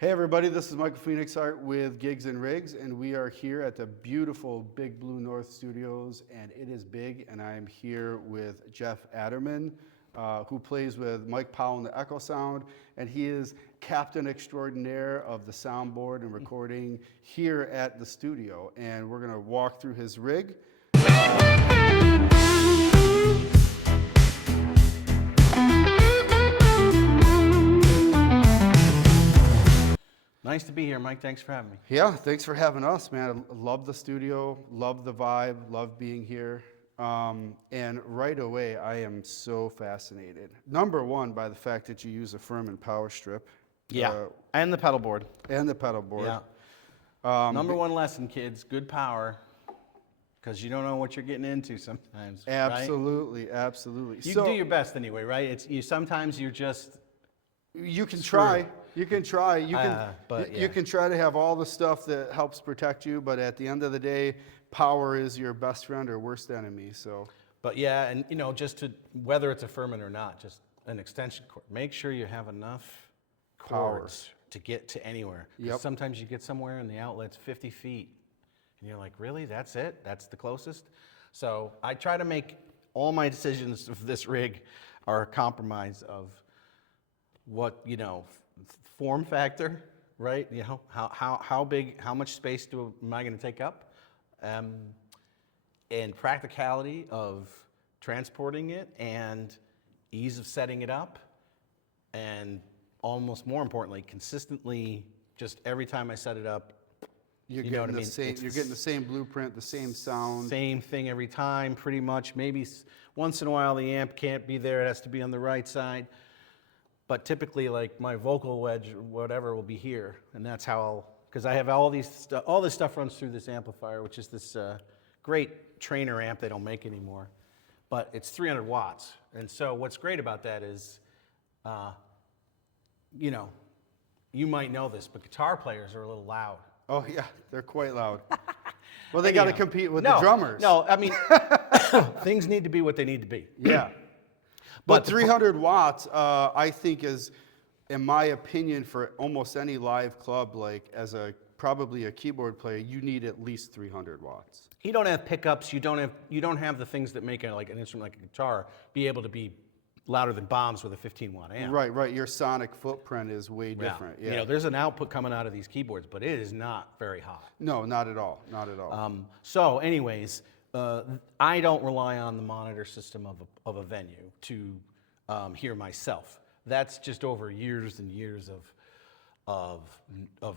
Hey everybody, this is Michael Phoenix Art with Gigs and Rigs, and we are here at the beautiful Big Blue North Studios, and it is big, and I am here with Jeff Aderman, who plays with Mike Powell in the Echosound, and he is captain extraordinaire of the soundboard and recording here at the studio, and we're gonna walk through his rig. Nice to be here, Mike. Thanks for having me. Yeah, thanks for having us, man. I love the studio, love the vibe, love being here. And right away, I am so fascinated. Number one, by the fact that you use a Furman power strip. And the pedal board. And the pedal board. Yeah. Number one lesson, kids, good power, because you don't know what you're getting into sometimes. Absolutely, right? absolutely. You do your best anyway, right? Sometimes you're just. You can try. You can try. You can try to have all the stuff that helps protect you, but at the end of the day, power is your best friend or worst enemy. So. But yeah, and just to whether it's a Furman or not, just an extension cord. Make sure you have enough cords to get to anywhere. Yep. Sometimes you get somewhere and the outlet's 50 feet, and you're like, really? That's it? That's the closest? So I try to make all my decisions of this rig are a compromise of what form factor, right? How big, how much space am I going to take up, and practicality of transporting it, and ease of setting it up, and almost more importantly, consistently, just every time I set it up, you're getting the same blueprint, the same sound, same thing every time, pretty much. Maybe once in a while the amp can't be there; it has to be on the right side. But typically, like my vocal wedge or whatever will be here, and that's how because I have all this stuff runs through this amplifier, which is this great trainer amp they don't make anymore, but it's 300 watts. And so what's great about that is, you might know this, but guitar players are a little loud. Oh yeah, they're quite loud. Well, they got to compete with the drummers. No, I mean, things need to be what they need to be. Yeah. But 300 watts, I think is, in my opinion, for almost any live club, like as probably a keyboard player, you need at least 300 watts. You don't have pickups. You don't have the things that make an instrument like a guitar be able to be louder than bombs with a 15-watt amp. Right. Your sonic footprint is way different. Yeah. There's an output coming out of these keyboards, but it is not very hot. No, not at all. Not at all. So, anyways. I don't rely on the monitor system of a venue to hear myself. That's just over years and years of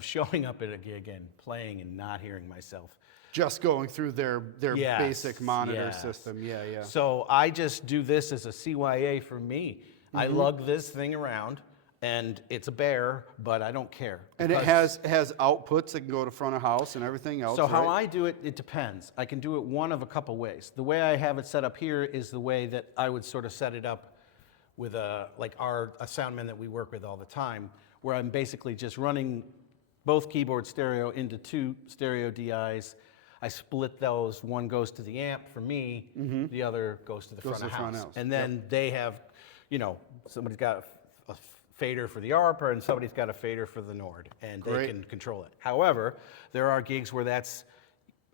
showing up at a gig and playing and not hearing myself. Just going through their basic monitor system. Yeah. So I just do this as a CYA for me. Mm-hmm. I lug this thing around. And it's a bear, but I don't care. And it has outputs that can go to front of house and everything else. So how I do it, it depends. I can do it one of a couple ways. The way I have it set up here is the way that I would sort of set it up with a soundman that we work with all the time, where I'm basically just running both keyboard stereo into two stereo DIs. I split those. One goes to the amp for me. Mm-hmm. The other goes to the front of house. And then they have, somebody's got a fader for the ARP, and somebody's got a fader for the Nord, and they can control it. However, there are gigs where that's,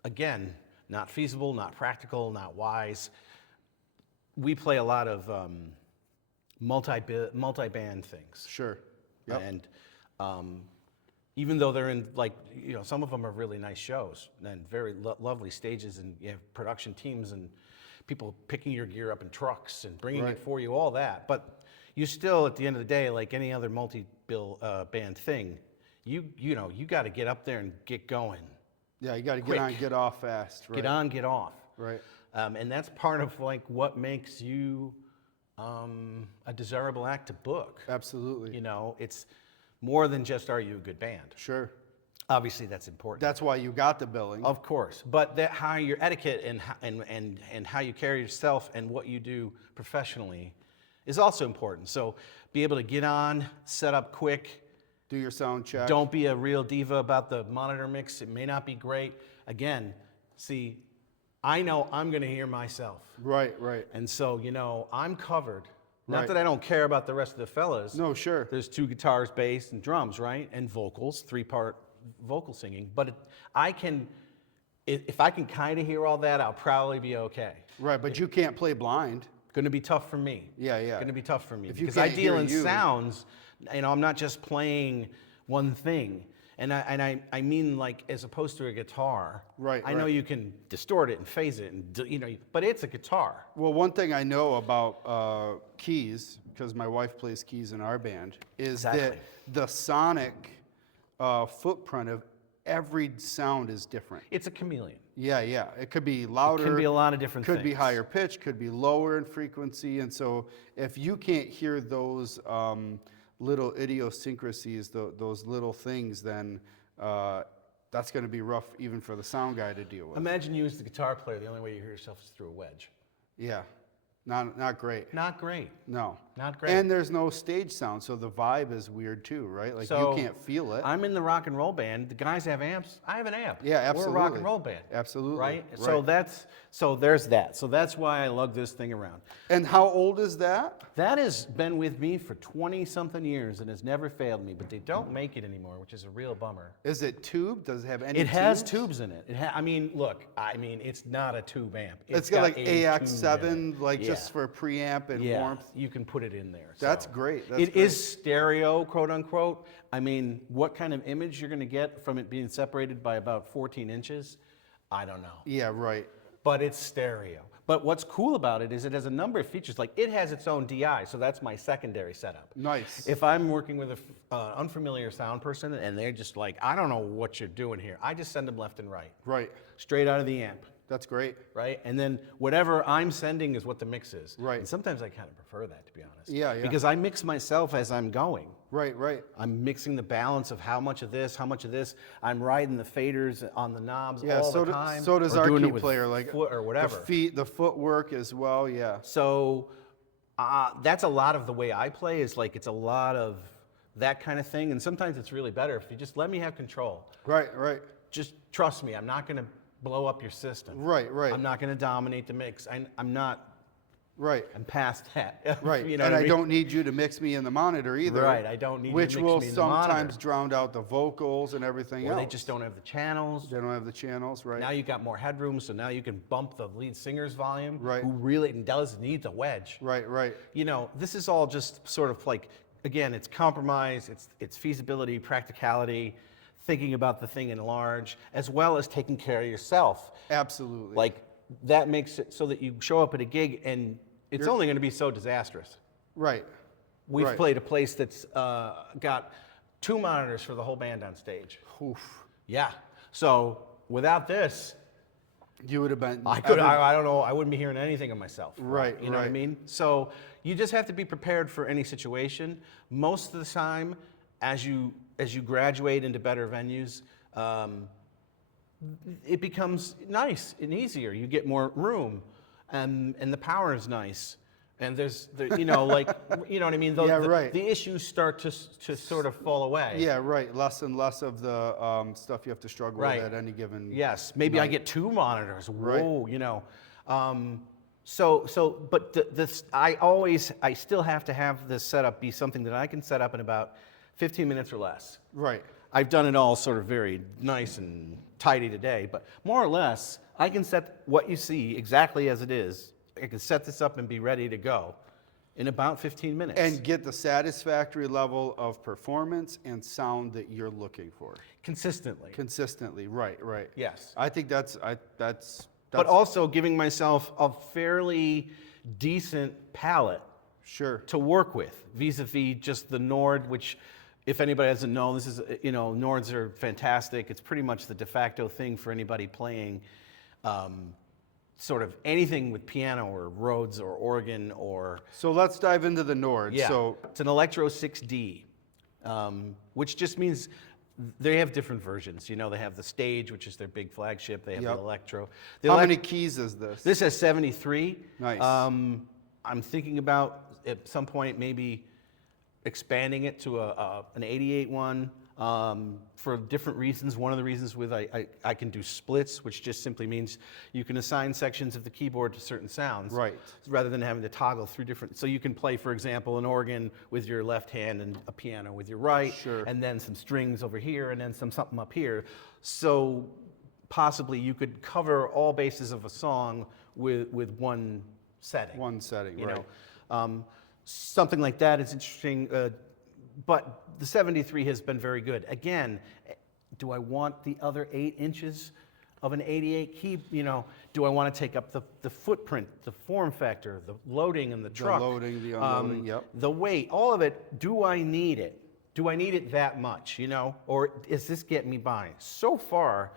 again, not feasible, not practical, not wise. We play a lot of multi-band things. Sure. Yep. And even though they're in, some of them are really nice shows and very lovely stages, and you have production teams and people picking your gear up in trucks and bringing it for you, all that. But you still, at the end of the day, like any other multi-band thing, you got to get up there and get going. Yeah, you got to get on, get off fast. Right? Get on, get off. Right. And that's part of what makes you a desirable act to book. Absolutely. It's more than just, are you a good band? Sure. Obviously, that's important. That's why you got the billing. Of course, but how your etiquette and how you carry yourself and what you do professionally is also important. So be able to get on, set up quick. Do your sound check. Don't be a real diva about the monitor mix. It may not be great. Again, see, I know I'm going to hear myself. Right. And so, I'm covered Not that I don't care about the rest of the fellas. No, sure. There's 2 guitars, bass, and drums, right? And vocals, 3-part vocal singing. But if I can kind of hear all that, I'll probably be okay. Right, but you can't play blind. Going to be tough for me. Yeah, yeah. Going to be tough for me. If you Because I can't deal hear in you. sounds, I'm not just playing one thing. And I mean, like, as opposed to a guitar. Right, I know right. you can distort it and phase it, and but it's a guitar. Well, one thing I know about keys, because my wife plays keys in our band, is that Exactly. the sonic footprint of every sound is different. It's a chameleon. Yeah, yeah. It could be louder. It can be a lot of different Could be things. higher pitch, could be lower in frequency. And so if you can't hear those little idiosyncrasies, those little things, then that's going to be rough even for the sound guy to deal with. Imagine you as the guitar player, the only way you hear yourself is through a wedge. Yeah, not great. Not great. No. Not great. And there's no stage sound, so the vibe is weird too, right? Like So, you can't feel it. I'm in the rock and roll band. The guys have amps. I have an amp. Yeah, absolutely. We're a rock and roll band. Absolutely. Right? Right. So there's that. So that's why I lug this thing around. And how old is that? That has been with me for 20-something years and has never failed me, but they don't make it anymore, which is a real bummer. Is it tube? Does it have any It has tubes? tubes in it. I mean, look, it's not a tube amp. It's got like a tube in AX7, it. like Yeah. just for preamp and Yeah, warmth. you can put it in there. That's so. great. That's It great. is stereo, quote unquote. I mean, what kind of image you're going to get from it being separated by about 14 inches, I don't know. Yeah, right. But it's stereo. But what's cool about it is it has a number of features. Like it has its own DI, so that's my secondary setup. Nice. If I'm working with an unfamiliar sound person and they're just like, I don't know what you're doing here, I just send them left and right, Right. straight out of the amp. That's great. Right? And then whatever I'm sending is what the mix is. Right. And sometimes I kind of prefer that, to be honest. Yeah, yeah. Because I mix myself as I'm going. Right, right. I'm mixing the balance of how much of this, how much of this. I'm riding the faders on the knobs Yeah, all so the time. so does or our doing key it with player, like foot or whatever. the footwork as well. Yeah. So that's a lot of the way I play. Is like it's a lot of that kind of thing. And sometimes it's really better if you just let me have control. Right, right, Just trust me. I'm not going to blow up your system. right, right, I'm not going to dominate the mix. I'm not. right. I'm past that. Right, You know and what I mean? don't need you to mix me in the monitor either. Right, I don't need you to which mix will me in the monitor. sometimes drown out the vocals and everything Or else. they just don't have the channels. They don't have the channels, right? Now you got more headroom, so now you can bump the lead singer's volume, Right. who really does need the wedge. Right, right, You know, this is all just sort of like, again, it's compromise, it's feasibility, practicality, thinking about the thing in large, as well as taking care of yourself. absolutely. Like, that makes it so that you show up at a gig and it's only going to be so disastrous. right, We've right. played a place that's got 2 monitors for the whole band on stage. Oof. Yeah. So without this, You would have been. I don't know, I wouldn't be hearing anything of myself. Right, You know what I right. mean? So you just have to be prepared for any situation. Most of the time, as you graduate into better venues, it becomes nice and easier. You get more room, and the power is nice. And there's, you know, like, you know what I mean? Yeah, right. The issues start to sort of fall away. Yeah, right. Less and less of the stuff you have to struggle Right. with at any given. Yes, maybe I night. get 2 monitors. Right. Whoa, you know. But I still have to have this setup be something that I can set up in about 15 minutes or less. Right. I've done it all sort of very nice and tidy today, but more or less, I can set what you see exactly as it is. I can set this up and be ready to go in about 15 minutes. And get the satisfactory level of performance and sound that you're looking for consistently. consistently. Right, right. Yes. I think that's But also giving myself a fairly decent palette sure. to work with, vis-a-vis just the Nord, which, if anybody doesn't know, this is, you know, Nords are fantastic. It's pretty much the de facto thing for anybody playing sort of anything with piano or Rhodes or organ or... So let's dive into the Nord. Yeah, So it's an Electro 6D, which just means they have different versions. You know, they have the Stage, which is their big flagship. They have Yep. the Electro. how many keys is this? This has 73. Nice. I'm thinking about at some point maybe expanding it to an 88 one. for different reasons. One of the reasons with I can do splits, which just simply means you can assign sections of the keyboard to certain sounds, Right. rather than having to toggle through different. So you can play, for example, an organ with your left hand and a piano with your right, Sure. and then some strings over here, and then something up here. So possibly you could cover all bases of a song with one setting. One setting, You right. know, something like that is interesting. But the 73 has been very good. Again, do I want the other 8 inches of an 88 key? You know, do I want to take up the footprint, the form factor, the loading and the truck? The loading, the unloading, yep. The weight, all of it, do I need it? Do I need it that much, you know? Or is this getting me by? So far,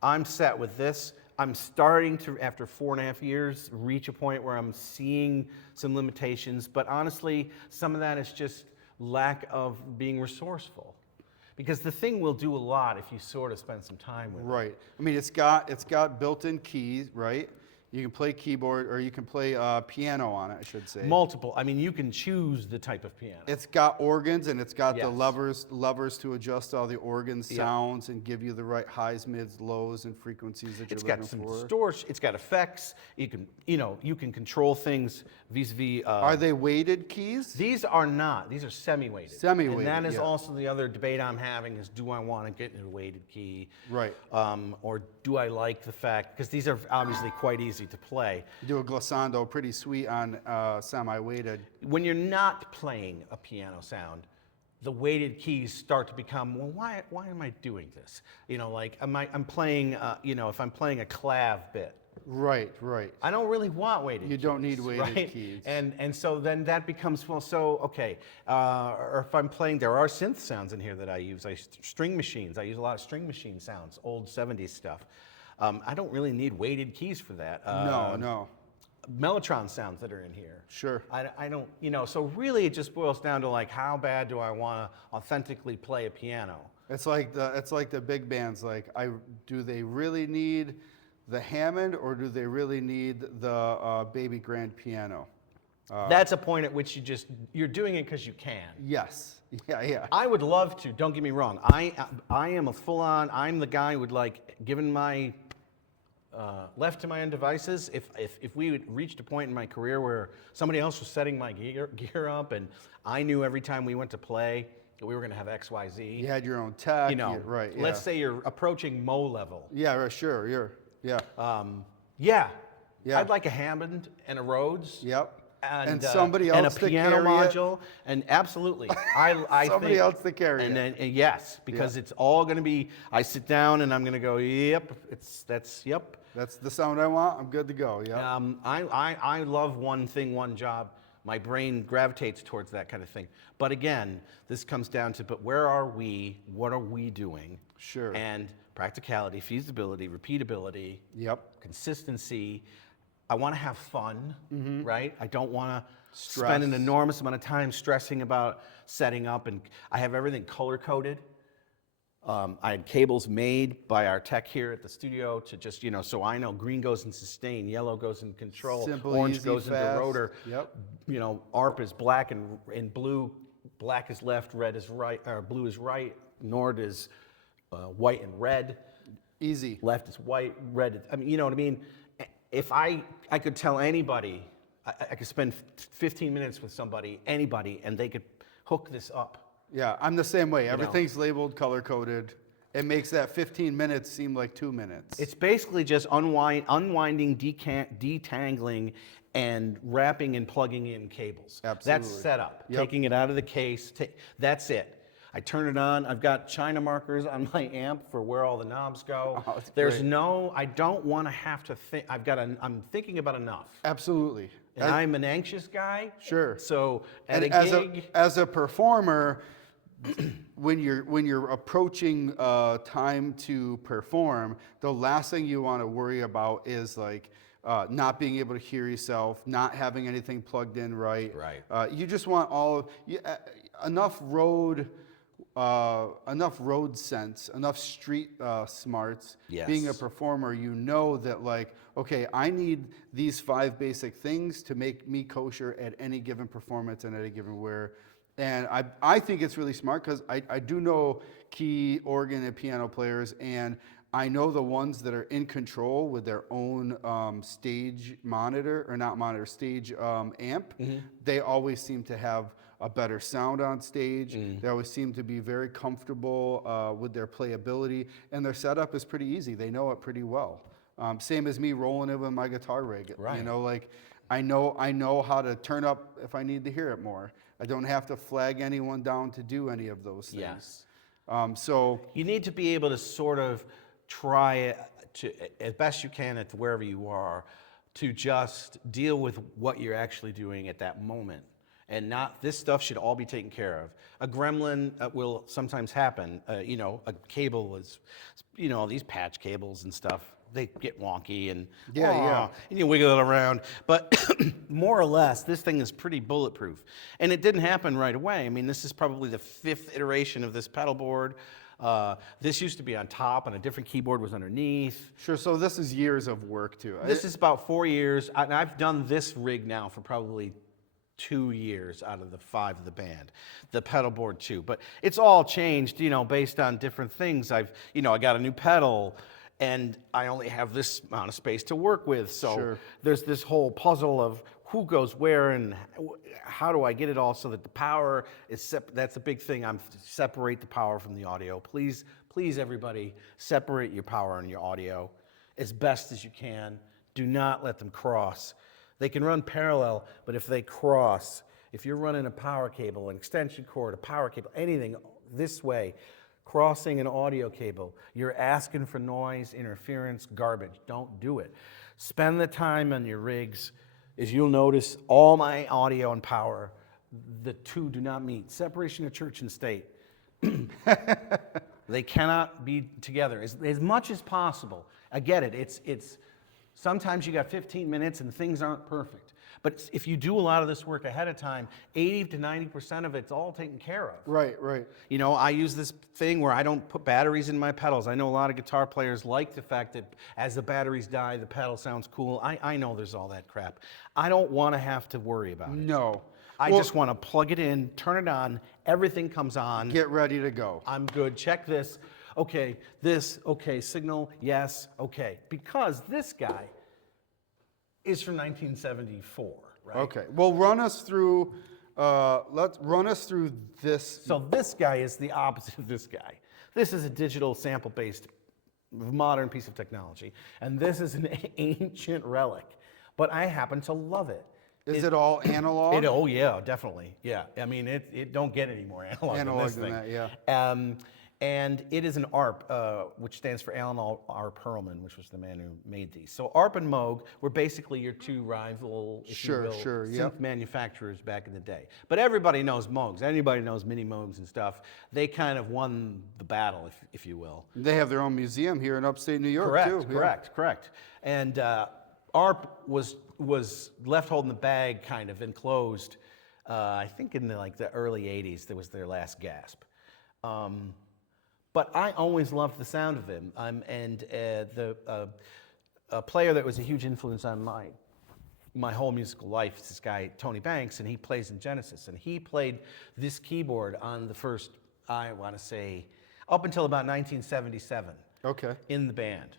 I'm set with this. I'm starting to, after 4.5 years, reach a point where I'm seeing some limitations. But honestly, some of that is just lack of being resourceful. Because the thing will do a lot if you sort of spend some time with it. Right. I mean, it's got built-in keys, right? You can play keyboard, or you can play piano on it, I should say. Multiple. I mean, you can choose the type of piano. It's got organs, and it's got the Yes. levers to adjust all the organ Yep. sounds and give you the right highs, mids, lows, and frequencies that It's you're got looking some for. distortion. It's got effects. You can control things vis-a-vis. Are they weighted keys? These are not. These are semi-weighted. Semi-weighted, And that is yeah. also the other debate I'm having is, do I want to get into a weighted key? Right. Or do I like the fact, because these are obviously quite easy to play. You do a glissando pretty sweet on semi-weighted. When you're not playing a piano sound, the weighted keys start to become, well, why am I doing this? You know, like I'm playing, if I'm playing a clav bit, Right, right. I don't really want weighted You keys. don't need weighted right? keys. And so then that becomes, well, so, okay. Or if I'm playing, there are synth sounds in here that I use. String machines. I use a lot of string machine sounds, old 70s stuff. I don't really need weighted keys for that. No. Mellotron sounds that are in here. Sure. I don't, so really it just boils down to like, how bad do I want to authentically play a piano? It's like the big bands. Like, do they really need the Hammond, or do they really need the baby grand piano? That's a point at which you're doing it because you can. Yes. Yeah. I would love to, don't get me wrong. I am a full-on, I'm the guy who would like, given my left to my own devices, if we had reached a point in my career where somebody else was setting my gear up and I knew every time we went to play that we were going to have X, Y, Z. You had your own tech. Right. Yeah. Let's say you're approaching Mo level. Yeah. Right, sure. Yeah. Yeah. Yeah. I'd like a Hammond and a Rhodes. Yep. And somebody and a else to piano carry it. module, and absolutely, I Somebody think, else to carry and it. then yes, because it's all going to be. I sit down and I'm going to go. Yep, yep. That's the sound I want. I'm good to go. Yeah. I love one thing, one job. My brain gravitates towards that kind of thing. But again, this comes down to, but where are we? What are we doing? Sure. And practicality, feasibility, repeatability, Yep. consistency. I want to have fun, right? I don't want to Stress. spend an enormous amount of time stressing about setting up, and I have everything color-coded. I had cables made by our tech here at the studio to just, so I know green goes in sustain, yellow goes in control, Simple, orange easy, goes fast. into rotor. Yep. ARP is black and blue, black is left, red is right, or blue is right, Nord is white and red. Easy. Left is white, red is, you know what I mean? If I could tell anybody, I could spend 15 minutes with somebody, anybody, and they could hook this up. Yeah, I'm the same way. Everything's labeled, color-coded. It makes that 15 minutes seem like 2 minutes. It's basically just unwinding, detangling, and wrapping and plugging in cables. Absolutely. That's setup. Yep. Taking it out of the case. That's it. I turn it on. I've got China markers on my amp for where all the knobs go. Oh, that's There's great. I don't want to have to think. I'm thinking about enough. Absolutely. And I'm an anxious guy. Sure. So at And a gig, as a performer, when you're approaching time to perform, the last thing you want to worry about is like not being able to hear yourself, not having anything plugged in right. Right. You just want enough road sense, enough street smarts. Yes. Being a performer, you know that like, okay, I need these 5 basic things to make me kosher at any given performance and at any given where. And I think it's really smart because I do know key organ and piano players, and I know the ones that are in control with their own stage monitor, or not monitor, stage amp. They always seem to have a better sound on stage. They always seem to be very comfortable with their playability, and their setup is pretty easy. They know it pretty well. Same as me rolling it with my guitar rig. Right. You know, like I know how to turn up if I need to hear it more. I don't have to flag anyone down to do any of those things. Yes. So You need to be able to sort of try it to, as best you can at wherever you are, to just deal with what you're actually doing at that moment. And not, this stuff should all be taken care of. A gremlin will sometimes happen. You know, a cable is, you know, these patch cables and stuff, they get wonky and Yeah. and you wiggle it around. But more or less, this thing is pretty bulletproof. And it didn't happen right away. I mean, this is probably the 5th iteration of this pedal board. This used to be on top and a different keyboard was underneath. sure. So this is years of work too. This is about 4 years. And I've done this rig now for probably 2 years out of the 5 of the band, the pedal board too. But it's all changed, you know, based on different things. I got a new pedal, and I only have this amount of space to work with. So Sure. there's this whole puzzle of who goes where and how do I get it all so that the power is that's a big thing. I'm separate the power from the audio. Please, everybody, separate your power and your audio as best as you can. Do not let them cross. They can run parallel, but if they cross, if you're running a power cable, an extension cord, a power cable, anything this way, crossing an audio cable, you're asking for noise, interference, garbage. Don't do it. Spend the time on your rigs. As you'll notice, all my audio and power, the two do not meet. Separation of church and state. They cannot be together as much as possible. I get it. It's sometimes you got 15 minutes and things aren't perfect. But if you do a lot of this work ahead of time, 80 to 90% of it's all taken care of. Right. You know, I use this thing where I don't put batteries in my pedals. I know a lot of guitar players like the fact that as the batteries die, the pedal sounds cool. I know there's all that crap. I don't want to have to worry about it. No. I just want to plug it in, turn it on, everything comes on. Get ready to go. I'm good. Check this. Okay, signal, yes, okay. Because this guy is from 1974, right? Okay. Well, run us through. Let's run us through this. So this guy is the opposite of this guy. This is a digital sample-based modern piece of technology, and this is an ancient relic. But I happen to love it. Is it all analog? Oh yeah, definitely. Yeah, I mean it don't get any more analog than this thing. Yeah. And it is an ARP, which stands for Alan R. Perlman, which was the man who made these. So ARP and Moog were basically your two rival, if you will, synth manufacturers back in the day. But everybody knows Moogs. Anybody knows mini Moogs and stuff. They kind of won the battle, if you will. They have their own museum here in upstate New York too. Correct. And ARP was left holding the bag, kind of enclosed. I think in the early '80s, that was their last gasp. But I always loved the sound of him. A player that was a huge influence on my whole musical life is this guy, Tony Banks, and he plays in Genesis. And he played this keyboard on the first, I want to say, up until about 1977. Okay. In the band.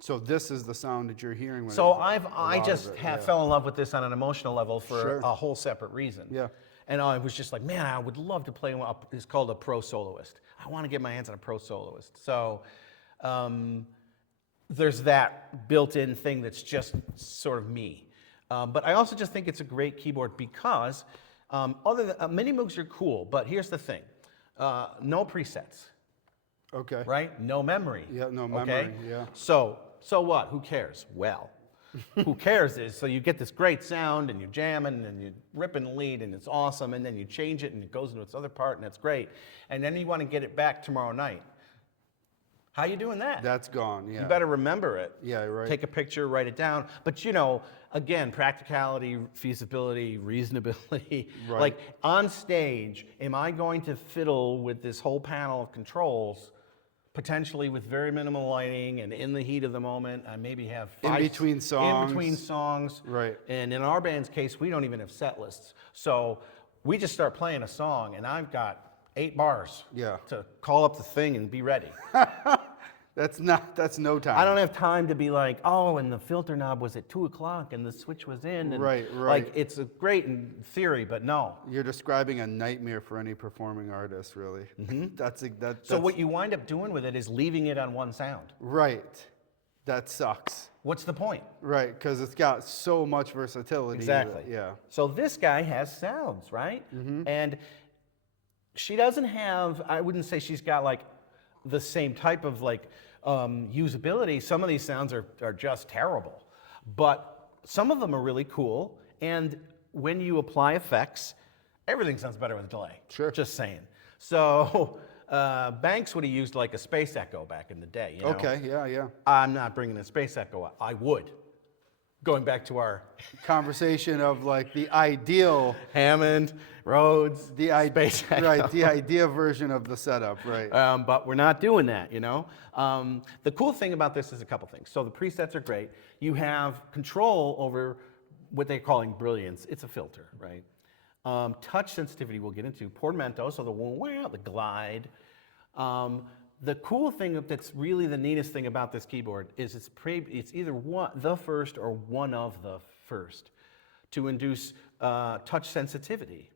So this is the sound that you're hearing. When So I just fell in love with this on an emotional level for a whole separate reason. Yeah. And I was just like, man, I would love to play one. It's called a pro soloist. I want to get my hands on a pro soloist. So there's that built-in thing that's just sort of me. But I also just think it's a great keyboard because mini Moogs are cool, but here's the thing. No presets. Okay. Right? No memory. Yeah, no memory, okay? yeah. So what? Who cares? Well, who cares is, so you get this great sound and you're jamming and you're ripping the lead and it's awesome, and then you change it and it goes into its other part and it's great. And then you want to get it back tomorrow night. How you doing that? That's gone, yeah. You better remember it. Yeah, right. Take a picture, write it down. But again, practicality, feasibility, reasonability. Right. Like on stage, am I going to fiddle with this whole panel of controls, potentially with very minimal lighting and in the heat of the moment? I maybe have in between songs. In between songs. Right. And in our band's case, we don't even have set lists. So we just start playing a song, and I've got 8 bars Yeah. to call up the thing and be ready. That's no time. I don't have time to be like, oh, and the filter knob was at 2 o'clock and the switch was in. And Right. Like, it's great in theory, but no. You're describing a nightmare for any performing artist, really. That's So what you wind up doing with it is leaving it on one sound. right. That sucks. What's the point? Right, because it's got so much versatility. Exactly. Yeah. So this guy has sounds, right? And she doesn't have, I wouldn't say she's got like the same type of like usability. Some of these sounds are just terrible, but some of them are really cool. And when you apply effects, everything sounds better with delay. Sure. Just saying. So Banks would have used like a space echo back in the day. You know? Okay, yeah. I'm not bringing a space echo up. I would. Going back to our Conversation of like the ideal, Hammond, Rhodes, space echo. right, the idea version of the setup, right. But we're not doing that, you know? The cool thing about this is a couple things. So the presets are great. You have control over what they're calling brilliance. It's a filter, right? Touch sensitivity we'll get into. Portamento, so the glide. The cool thing that's really the neatest thing about this keyboard is it's either the first or one of the first to induce touch sensitivity,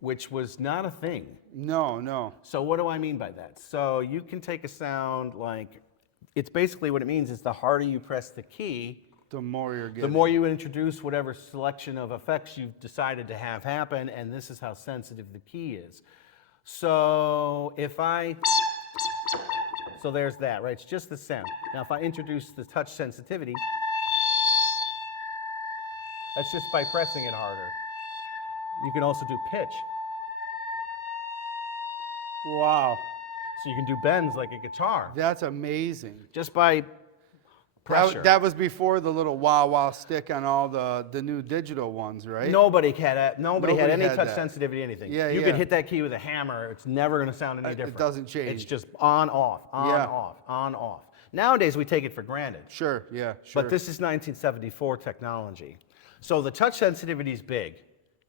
which was not a thing. No. So what do I mean by that? So you can take a sound like, it's basically what it means is the harder you press the key, The more you're getting. the more you introduce whatever selection of effects you've decided to have happen, and this is how sensitive the key is. So so there's that, right? It's just the sound. Now if I introduce the touch sensitivity, that's just by pressing it harder. You can also do pitch. Wow. So you can do bends like a guitar That's amazing. just by pressure. That was before the little wah-wah stick on all the new digital ones, right? Nobody had any had touch that. sensitivity, anything. Yeah, you yeah. could hit that key with a hammer. It's never going to sound any different. It doesn't change. It's just on, off, on, Yeah. off, on, off. Nowadays, we take it for granted. Sure, yeah, sure. But this is 1974 technology. So the touch sensitivity is big.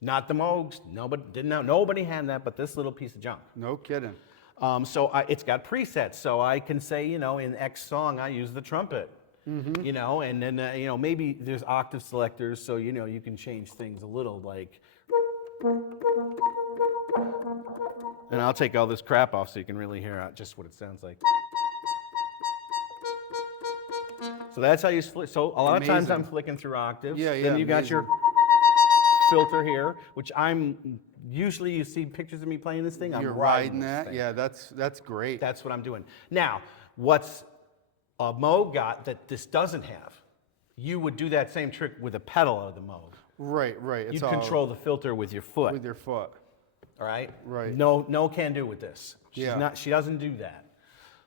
Not the Moogs. Nobody had that, but this little piece of junk. No kidding. It's got presets. So I can say, you know, in X song, I use the trumpet. You know, and then, you know, maybe there's octave selectors, so, you know, you can change things a little, like. And I'll take all this crap off so you can really hear just what it sounds like. So that's how you split. So a lot of times Amazing. I'm flicking through octaves. Yeah, Then you got amazing. your filter here, which usually you see pictures of me playing this thing. You're I'm riding this that? thing. Yeah, that's great. That's what I'm doing. Now, what's a Moog got that this doesn't have? You would do that same trick with a pedal of the Moog. Right. It's You'd all control the filter with your foot. with your foot. All right? Right. No can do with this. Yeah. She doesn't do that.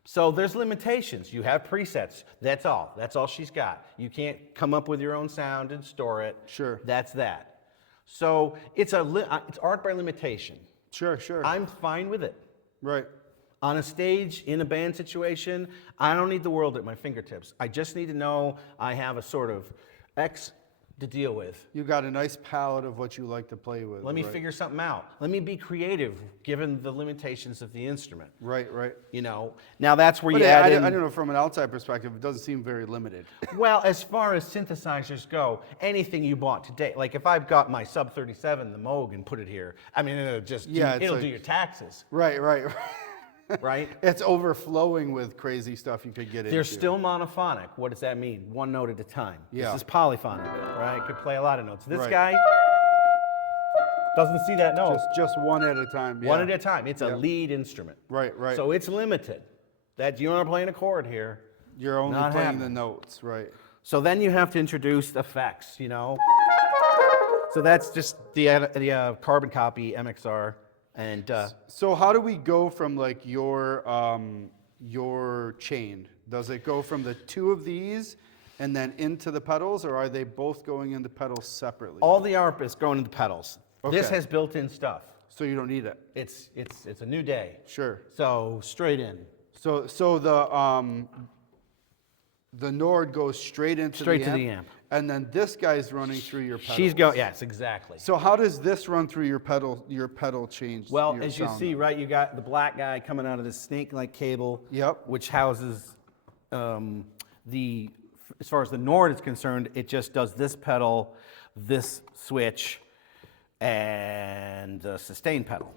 So there's limitations. You have presets. That's all. That's all she's got. You can't come up with your own sound and store it. Sure. That's that. So it's art by limitation. Sure. I'm fine with it. Right. On a stage, in a band situation, I don't need the world at my fingertips. I just need to know I have a sort of X to deal with. You got a nice palette of what you like to play with. Let me right? figure something out. Let me be creative, given the limitations of the instrument. Right. You know, now that's where But you I add in. don't know, from an outside perspective, it doesn't seem very limited. Well, as far as synthesizers go, anything you bought today, like if I've got my Sub 37, the Moog, and put it here, I mean, it'll just Yeah, it's it'll like- do your taxes, Right. right? It's overflowing with crazy stuff you could get They're into. still monophonic. What does that mean? One note at a time. Yeah. This is polyphonic, right? Could play a lot of notes. This Right. guy doesn't see that note. just one at a time. Yeah. One at a time. It's Yeah. a lead instrument. Right. So it's limited. That you are playing a chord here. You're only not playing the happening. notes, right? So then you have to introduce effects, you know? So that's just the carbon copy MXR. And So how do we go from like your chain? Does it go from the two of these and then into the pedals, or are they both going into pedals separately? all the ARP is going into the pedals. This Okay. has built-in stuff. So you don't need it. It's a new day. Sure. So straight in. So the Nord goes straight into Straight the to amp, the amp. And then this guy's running through your pedals. She's going, yes, exactly. So how does this run through your pedal change? Well, your as you sound? see, right, you got the black guy coming out of this snake-like cable, Yep. which houses as far as the Nord is concerned, it just does this pedal, this switch, and the sustain pedal.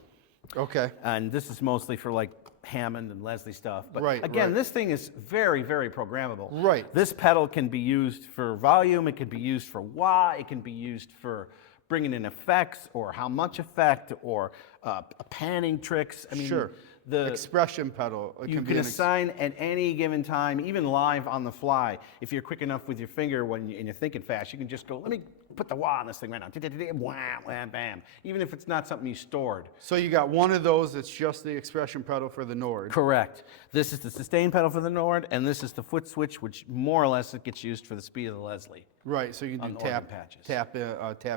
Okay. And this is mostly for like Hammond and Leslie stuff. But Right, again, right. this thing is very, very programmable. Right. This pedal can be used for volume, it can be used for wah, it can be used for bringing in effects or how much effect or panning tricks. I mean, Sure. the Expression pedal. It you be can an assign at any given time, even live on the fly. If you're quick enough with your finger and you're thinking fast, you can just go, let me put the wah on this thing right now. Wham, wham, bam. Even if it's not something you stored. So you got one of those that's just the expression pedal for the Nord. Correct. This is the sustain pedal for the Nord, and this is the foot switch, which more or less it gets used for the speed of the Leslie. Right, so you can On do the organ patches. tap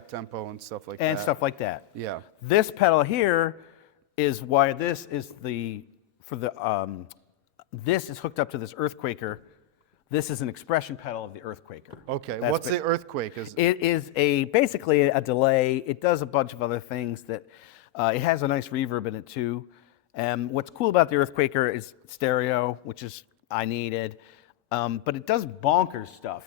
tempo and stuff like that. And stuff like that. Yeah. This pedal here is why this is this is hooked up to this Earthquaker. This is an expression pedal of the Earthquaker. Okay, That's what's the Earthquake? It is basically a delay. It does a bunch of other things that, it has a nice reverb in it too. What's cool about the Earthquaker is stereo, which is I needed, but it does bonkers stuff.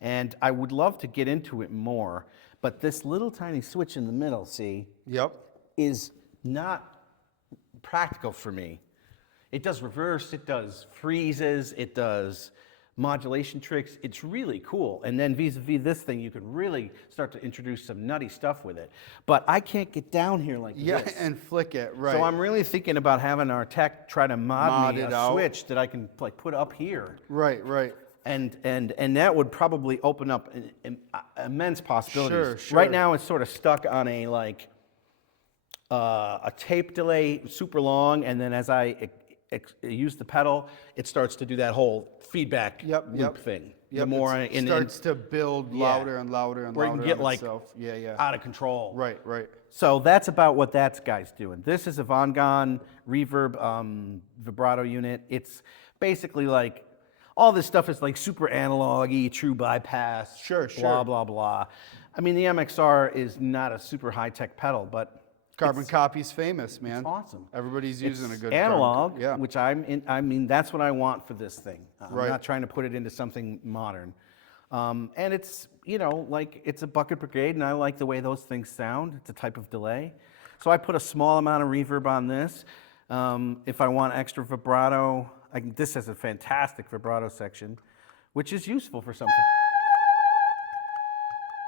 And I would love to get into it more, but this little tiny switch in the middle, see, Yep. is not practical for me. It does reverse, it does freezes, it does modulation tricks. It's really cool. And then vis-a-vis this thing, you can really start to introduce some nutty stuff with it. But I can't get down here like Yeah, this. and flick it, right. So I'm really thinking about having our tech try to mod me it a out. switch that I can like put up here. Right, right. And that would probably open up immense possibilities. Sure. Right now it's sort of stuck on a like a tape delay, super long, and then as I use the pedal, it starts to do that whole feedback loop thing. Yep, The more it starts to build louder and louder and where louder you can get on like itself. Yeah. out of control. Right, right. So that's about what that guy's doing. This is a Von Gogh reverb vibrato unit. It's basically like, all this stuff is like super analog-y, true bypass, Sure. blah, blah, blah. I mean, the MXR is not a super high-tech pedal, but Carbon copy's famous, man. it's awesome. Everybody's using a good analog, yeah. which I mean, that's what I want for this thing. I'm Right. not trying to put it into something modern. And it's, like it's a bucket brigade, and I like the way those things sound. It's a type of delay. So I put a small amount of reverb on this. If I want extra vibrato, this has a fantastic vibrato section, which is useful for something.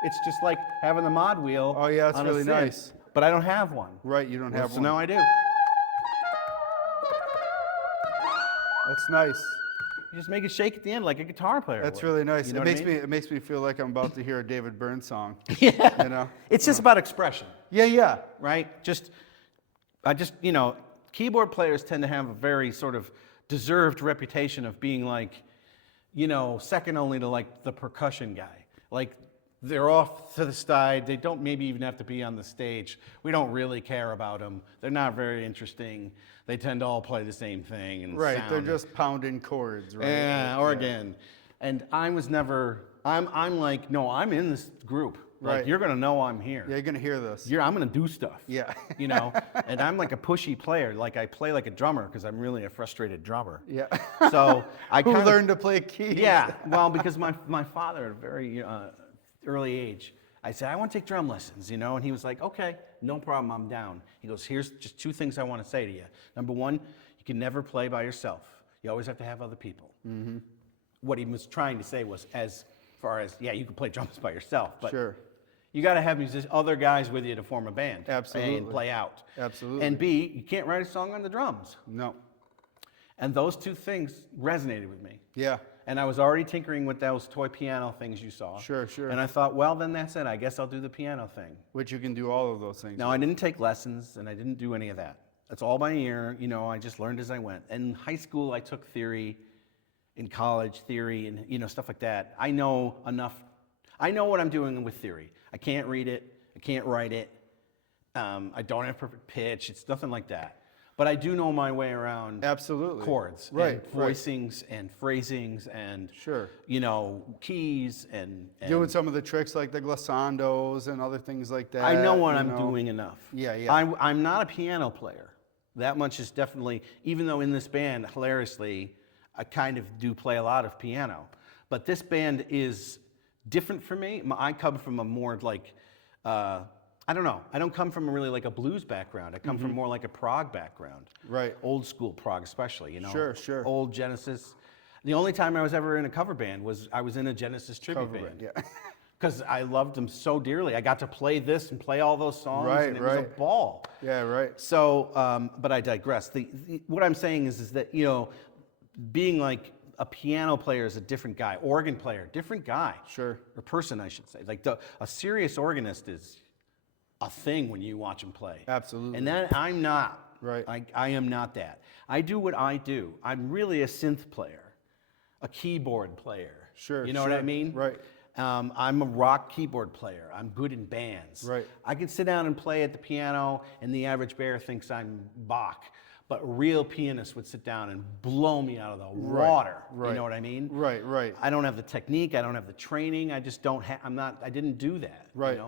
It's just like having the mod wheel. Oh, yeah, it's on a really synth, nice. But I don't have one. Right, you don't have So one. now I do. That's nice. You just make it shake at the end like a guitar player. That's would. really nice. You know It what I makes mean? it makes me feel like I'm about to hear a David Byrne song. Yeah. You know? It's just about expression, Yeah. right? Keyboard players tend to have a very sort of deserved reputation of being like, second only to like the percussion guy. Like they're off to the side. They don't maybe even have to be on the stage. We don't really care about them. They're not very interesting. They tend to all play the same thing. And Right, sound. they're just pounding chords, right? Yeah, or again. And I was never, I'm like, no, I'm in this group. Like, Right. you're going to know I'm here. Yeah, you're going to hear this. I'm going to do stuff. Yeah. And I'm like a pushy player. Like I play like a drummer because I'm really a frustrated drummer. Yeah. So I Who kind learned to play keys? Yeah. Well, because my father at a very early age, I said, I want to take drum lessons, and he was like, okay, no problem, I'm down. He goes, here's just two things I want to say to you. Number one, you can never play by yourself. You always have to have other people. Mm-hmm. What he was trying to say was as far as, you can play drums by yourself, but Sure. you got to have other guys with you to form a band. Absolutely. And play out. Absolutely. And B, you can't write a song on the drums. No. And those two things resonated with me. Yeah. And I was already tinkering with those toy piano things you saw. Sure. And I thought, well, then that's it. I guess I'll do the piano thing. Which you can do all of those things. Now, I didn't take lessons, and I didn't do any of that. That's all by ear. I just learned as I went. In high school, I took theory. In college, theory, and stuff like that. I know enough. I know what I'm doing with theory. I can't read it. I can't write it. I don't have perfect pitch. It's nothing like that. But I do know my way around Absolutely. chords, Right, and voicings, and phrasings, and Sure. keys, and Doing some of the tricks like the glissandos and other things like that. I know when you I'm know. doing enough. Yeah, yeah. I'm not a piano player. That much is definitely, even though in this band, hilariously, I kind of do play a lot of piano. But this band is different for me. I come from a more like, I don't know. I don't come from really like a blues background. I come from more like a prog background. Right. Old school prog especially, Sure, sure. Old Genesis. The only time I was ever in a cover band was I was in a Genesis tribute Cover band. band, yeah. Because I loved them so dearly. I got to play this and play all those songs, Right, and it was a right. ball. Yeah, right. So, but I digress. What I'm saying is that, being like a piano player is a different guy. Organ player, different guy. Sure. Or person, I should say. Like a serious organist is a thing when you watch him play. Absolutely. And that I'm not. Right. I am not that. I do what I do. I'm really a synth player, a keyboard player. Sure, You know what I sure. mean? Right. I'm a rock keyboard player. I'm good in bands. Right. I can sit down and play at the piano, and the average bear thinks I'm Bach. But a real pianist would sit down and blow me out of the water. right. You know what I mean? Right, right. I don't have the technique. I don't have the training. I just don't have. I didn't do that. Right.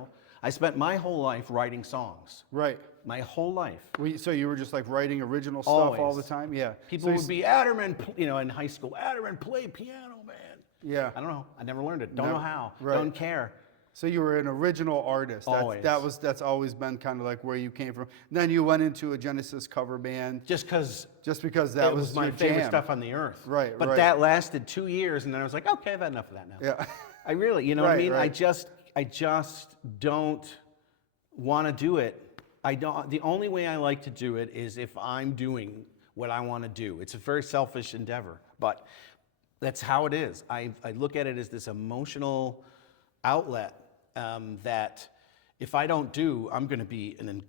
I spent my whole life writing songs. Right. My whole life. So you were just like writing original stuff all Always. the time? Yeah. People So you would be Aderman, in high school. Aderman, play piano, man. Yeah. I don't know. I never learned it. Don't No, know how. right. Don't care. So you were an original artist. Always. That's always been kind of like where you came from. And then you went into a Genesis cover band Just because that it was my your favorite jam. stuff on the earth. Right, But right. that lasted 2 years, and then I was like, okay, I've had enough of that now. Yeah. I really, you know what I Right, mean? right. I just don't want to do it. The only way I like to do it is if I'm doing what I want to do. It's a very selfish endeavor, but that's how it is. I look at it as this emotional outlet that if I don't do, I'm going to be an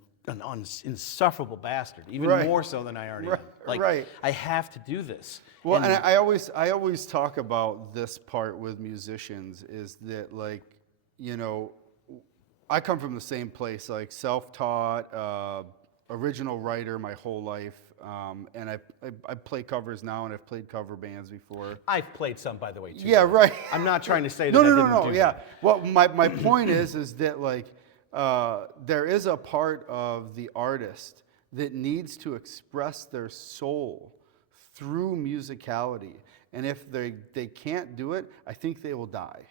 insufferable bastard, even Right. more so than I already am. Like, Right. I have to do this. Well, and I always talk about this part with musicians is that, like, I come from the same place, like self-taught, original writer my whole life, and I play covers now, and I've played cover bands before. I've played some, by the way, too. Yeah, right. I'm not trying to say that No, I no, didn't no, no. do Yeah. that. Well, my point is that like there is a part of the artist that needs to express their soul through musicality, and if they can't do it, I think they will die.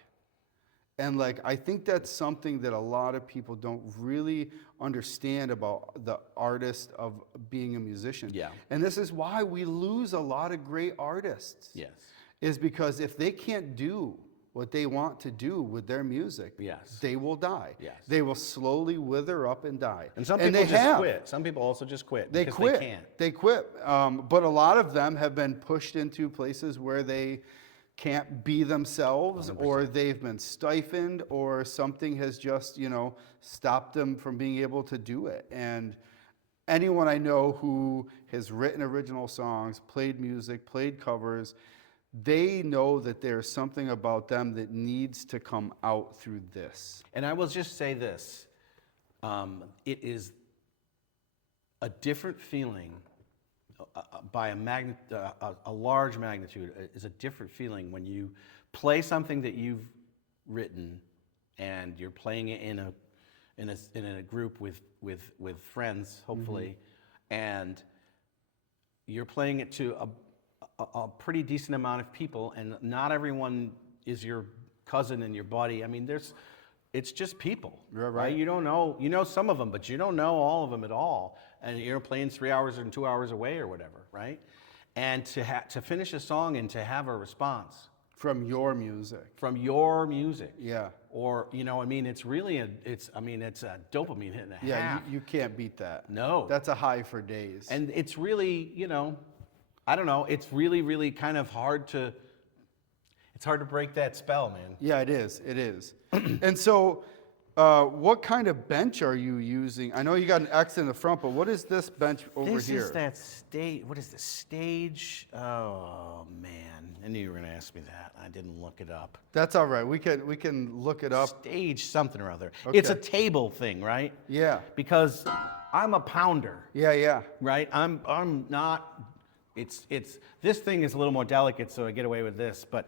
And like I think that's something that a lot of people don't really understand about the artist of being a musician. Yeah. And this is why we lose a lot of great artists. Yes. Is because if they can't do what they want to do with their music, Yes. they will die. Yes. They will slowly wither up and die. And some people they just have. quit. Some people also just quit They because quit. they can't. They quit. But a lot of them have been pushed into places where they can't be themselves, 100%. or they've been stifled, or something has just, stopped them from being able to do it. And anyone I know who has written original songs, played music, played covers, they know that there's something about them that needs to come out through this. And I will just say this. It is a different feeling by a large magnitude. Is a different feeling when you play something that you've written and you're playing it in a group with friends, hopefully, and you're playing it to a pretty decent amount of people, and not everyone is your cousin and your buddy. I mean, it's just people, right? You don't know, some of them, but you don't know all of them at all. And you're playing 3 hours and 2 hours away or whatever, right? And to finish a song and to have a response From your music. yeah, or it's really it's a dopamine hit and a Yeah, half. you can't beat that. No. That's a high for days. And it's really, I don't know, it's really, really kind of hard to break that spell, man. Yeah, it is. It is. And so What kind of bench are you using? I know you got an X in the front, but what is this bench over This here? is that stage. What is the stage? Oh man, I knew you were going to ask me that. I didn't look it up. That's all right. We can look it up. Stage something or other. Okay. It's a table thing, right? Yeah. Because I'm a pounder, Yeah. right? I'm not. It's this thing is a little more delicate, so I get away with this, but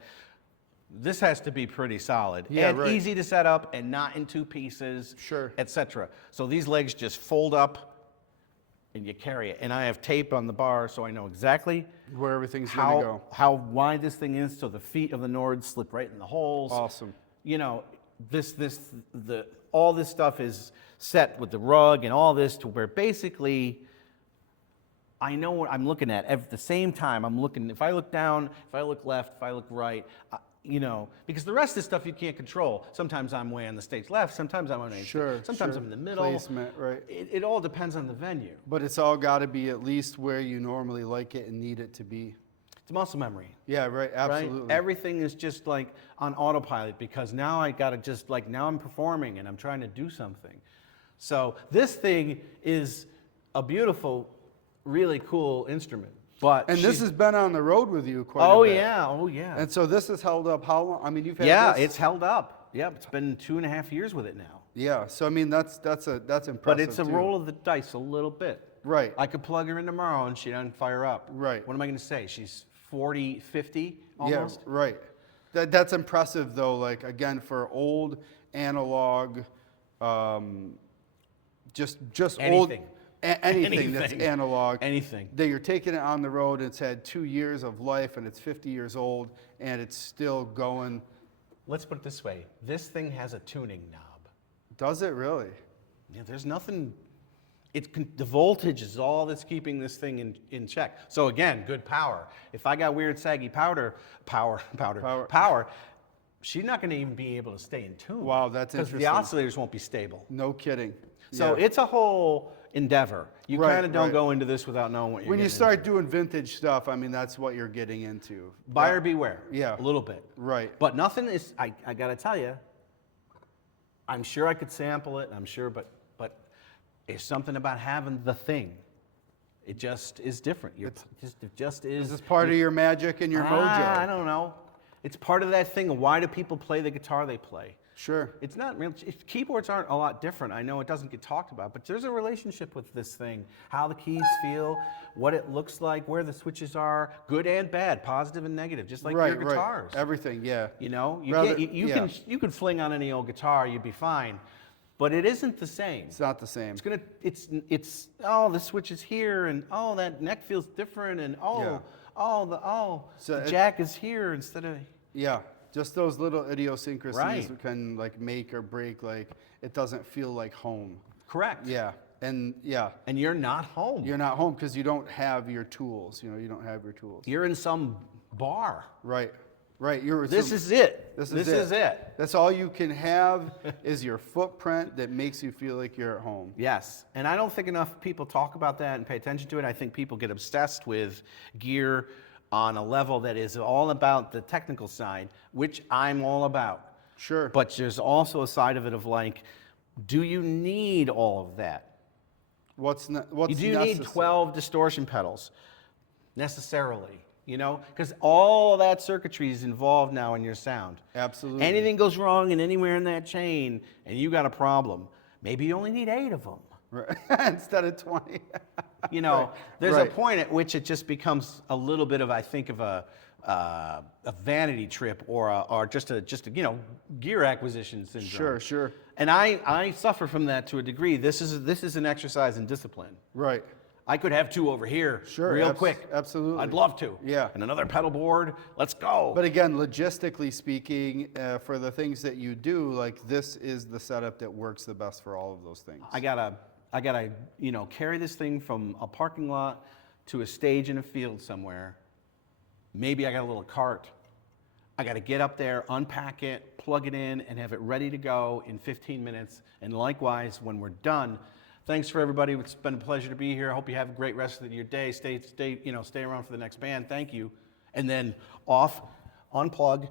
this has to be pretty solid and right. easy to set up and not in two pieces, Sure. etc. So these legs just fold up and you carry it. And I have tape on the bar so I know exactly Where everything's gonna go. how wide this thing is so the feet of the Nords slip right in the holes. Awesome. You know, all this stuff is set with the rug and all this to where basically I know what I'm looking at the same time. I'm looking, if I look down, if I look left, if I look right, you know, because the rest of this stuff you can't control. Sometimes I'm way on the stage left, sometimes I'm on the Sure. sometimes sure. I'm in the middle. Placement, right. It all depends on the venue. But it's all got to be at least where you normally like it and need it to be. It's muscle memory. Yeah, right. Absolutely. Right? Everything is just like on autopilot because now I got to just like, now I'm performing and I'm trying to do something. So this thing is a beautiful, really cool instrument. But And this has been on the road with you quite a oh bit. yeah. And so this has held up how long? I mean, you've had Yeah, this. it's held up. Yep, it's been 2.5 years with it now. Yeah, so I mean, that's impressive. But it's a too. roll of the dice a little bit. Right. I could plug her in tomorrow and she doesn't fire up. Right. What am I going to say? She's 40, 50 almost? Yeah, right. That's impressive though. Like again, for old analog, just old Anything. anything that's Anything. analog. Anything. That you're taking it on the road. It's had 2 years of life and it's 50 years old and it's still going. Let's put it this way. This thing has a tuning knob. Does it really? Yeah, there's nothing. The voltage is all that's keeping this thing in check. So again, good power. If I got weird saggy power, she's not going to even be able to stay in tune. Wow, that's because the interesting. oscillators won't be stable. No kidding. So Yeah. it's a whole endeavor. You Right, kind of don't right. go into this without knowing what you're When you getting start into. doing vintage stuff, I mean, that's what you're getting into. Buyer beware. Yeah. A little bit. Right. But nothing is. I got to tell you. I'm sure I could sample it. I'm sure, but it's something about having the thing. It just is different. It just is. Is this part of your magic and your mojo? I don't know. It's part of that thing of why do people play the guitar they play? Sure. It's not real. Keyboards aren't a lot different. I know it doesn't get talked about, but there's a relationship with this thing. How the keys feel, what it looks like, where the switches are, good and bad, positive and negative, just like your guitars. Right. Everything, yeah. You know, Rather- you can fling on any old guitar, you'd be fine, but it isn't the same. It's not the same. It's oh, the switch is here, and oh, that neck feels different, and Yeah. the jack is here instead of. Yeah, just those little idiosyncrasies Right. can like make or break. Like it doesn't feel like home. Correct. Yeah, and yeah, And you're not home. you're not home because you don't have your tools. You know, you don't have your tools. You're in some bar. Right. This is it. This This is is it. That's all you can have is your footprint that makes you feel like you're at home. Yes, and I don't think enough people talk about that and pay attention to it. I think people get obsessed with gear on a level that is all about the technical side, which I'm all about. Sure. But there's also a side of it of like, do you need all of that? What's Do you necessary? need 12 distortion pedals necessarily? You know, because all that circuitry is involved now in your sound. Absolutely. Anything goes wrong and anywhere in that chain, and you got a problem. Maybe you only need 8 of them. Right. Instead of 20. You know, Right, there's right. a point at which it just becomes a little bit of, I think, of a vanity trip or just a gear acquisition syndrome. Sure. And I suffer from that to a degree. This is an exercise in discipline. Right. I could have 2 over here, Sure, real quick. absolutely. I'd love to. Yeah. And another pedal board. Let's go. But again, logistically speaking, for the things that you do, like this is the setup that works the best for all of those things. I gotta carry this thing from a parking lot to a stage in a field somewhere. Maybe I got a little cart. I got to get up there, unpack it, plug it in, and have it ready to go in 15 minutes. And likewise, when we're done, thanks for everybody. It's been a pleasure to be here. I hope you have a great rest of your day. Stay around for the next band. Thank you. And then off, unplug,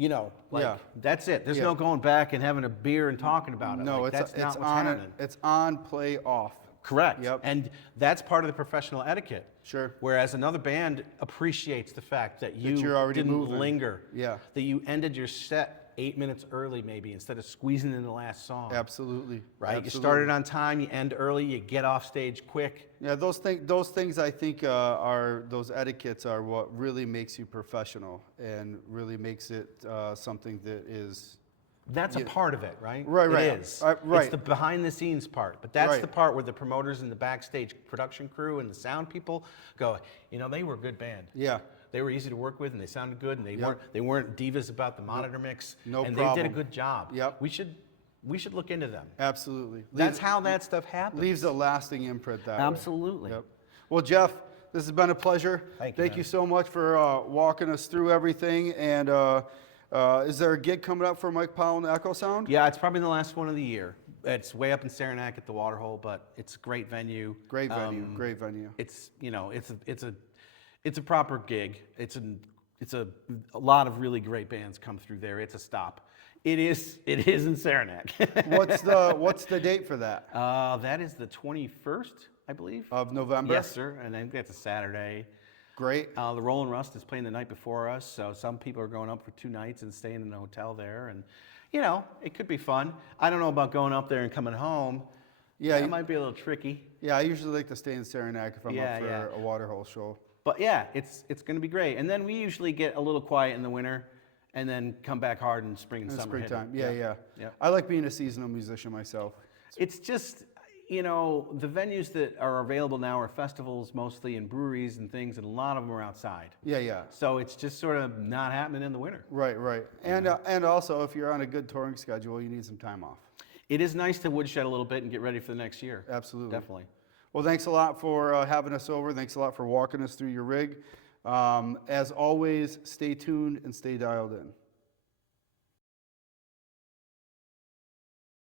you know, like Yeah. that's it. There's Yeah. no going back and having a beer and talking about it. No, Like, that's not what's on happening. it's on, play, off. Correct. Yep. And that's part of the professional etiquette. Sure. Whereas another band appreciates the fact that you you're already didn't moving. linger. Yeah. That you ended your set 8 minutes early, maybe, instead of squeezing in the last song. Absolutely. Right? Absolutely. You started on time, you end early, you get off stage quick. Yeah, those things I think are those etiquettes are what really makes you professional and really makes it something that is. That's a part of it, right? Right, right. It is. Right. It's the behind the scenes part. But that's Right. the part where the promoters and the backstage production crew and the sound people go, you know, they were a good band. Yeah. They were easy to work with and they sounded good and they weren't divas about the monitor mix. No and problem. they did a good job. Yep. We should look into them. Absolutely. That's how that stuff happens. Leaves a lasting imprint that way. Absolutely. Yep. Well, Jeff, this has been a pleasure. Thank you, Thank man. you so much for walking us through everything. And is there a gig coming up for Mike Powell and Echosound? Yeah, it's probably the last one of the year. It's way up in Saranac at the Waterhole, but it's a great venue. Great venue. Great venue. It's it's a proper gig. It's a lot of really great bands come through there. It's a stop. It is in Saranac. What's the date for that? That is the 21st, I believe. Of November? Yes, sir. And I think that's a Saturday. Great. The Rollin' Rust is playing the night before us, so some people are going up for 2 nights and staying in a hotel there, and you know, it could be fun. I don't know about going up there and coming home. Yeah, That might be a little tricky. Yeah, I usually like to stay in Saranac if I'm Yeah, up for yeah. a Waterhole show. But yeah, it's going to be great. And then we usually get a little quiet in the winter, and then come back hard in spring and In the summer. hit 'em. springtime. Yeah. Yep. I like being a seasonal musician myself. It's just, you know, the venues that are available now are festivals mostly and breweries and things, and a lot of them are outside. Yeah. So it's just sort of not happening in the winter. Right. And also, if you're on a good touring schedule, you need some time off. It is nice to woodshed a little bit and get ready for the next year. Absolutely. Definitely. Well, thanks a lot for having us over. Thanks a lot for walking us through your rig. As always, stay tuned and stay dialed in.